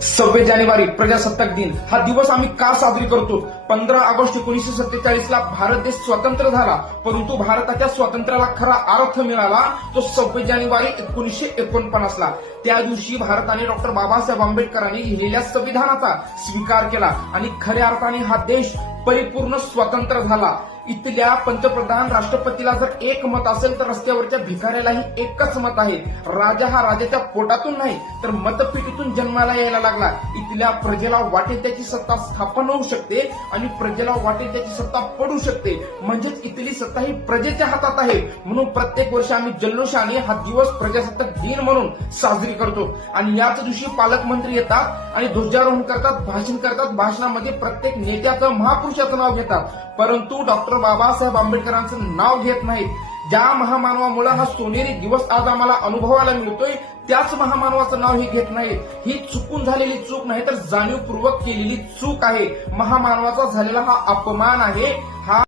26 जानेवारी प्रजासत्ताक दिन हा दिवस आम्ही का साजरी करतो? 15 ऑगस्ट 1947 ला भारत देश स्वतंत्र झाला, परंतु भारताच्या स्वातंत्र्याला खरा अर्थ मिळाला तो 26 जानेवारी 1949 ला. त्या दिवशी भारताने डॉक्टर बाबासाहेब आंबेडकरांनी लिहिलेल्या संविधानाचा स्वीकार केला आणि खऱ्या अर्थाने हा देश परिपूर्ण स्वतंत्र झाला. इथल्या पंतप्रधान राष्ट्रपतीला जर एक मत असेल तर रस्त्यावरच्या भिकाऱ्यालाही एकच मत आहे. राजा हा राजाच्या पोटातून नाही तर मतपेटीतून जन्माला यायला लागला. इथल्या प्रजेला वाटेल त्याची सत्ता स्थापन होऊ शकते आणि प्रजेला वाटेल त्याची सत्ता पडू शकते. म्हणजेच इथली सत्ता ही प्रजेच्या हातात आहे. म्हणून प्रत्येक वर्षी आम्ही जल्लोषाने हा दिवस प्रजासत्ताक दिन म्हणून साजरी करतो. आणि याच दिवशी पालकमंत्री येतात आणि ध्वजारोहण करतात, भाषण करतात. भाषणामध्ये प्रत्येक नेत्याचं, महापुरुषाचं नाव घेतात, परंतु डॉक्टर बाबासाहेब आंबेडकरांचं नाव घेत नाहीत. ज्या महामानवामुळे हा सोनेरी दिवस आज आम्हाला अनुभवायला मिळतोय त्याच महामानवाचं नाव हे घेत नाहीत. ही चुकून झालेली चूक नाही तर जाणीवपूर्वक केलेली चूक आहे. महामानवाचा झालेला हा अपमान आहे. हा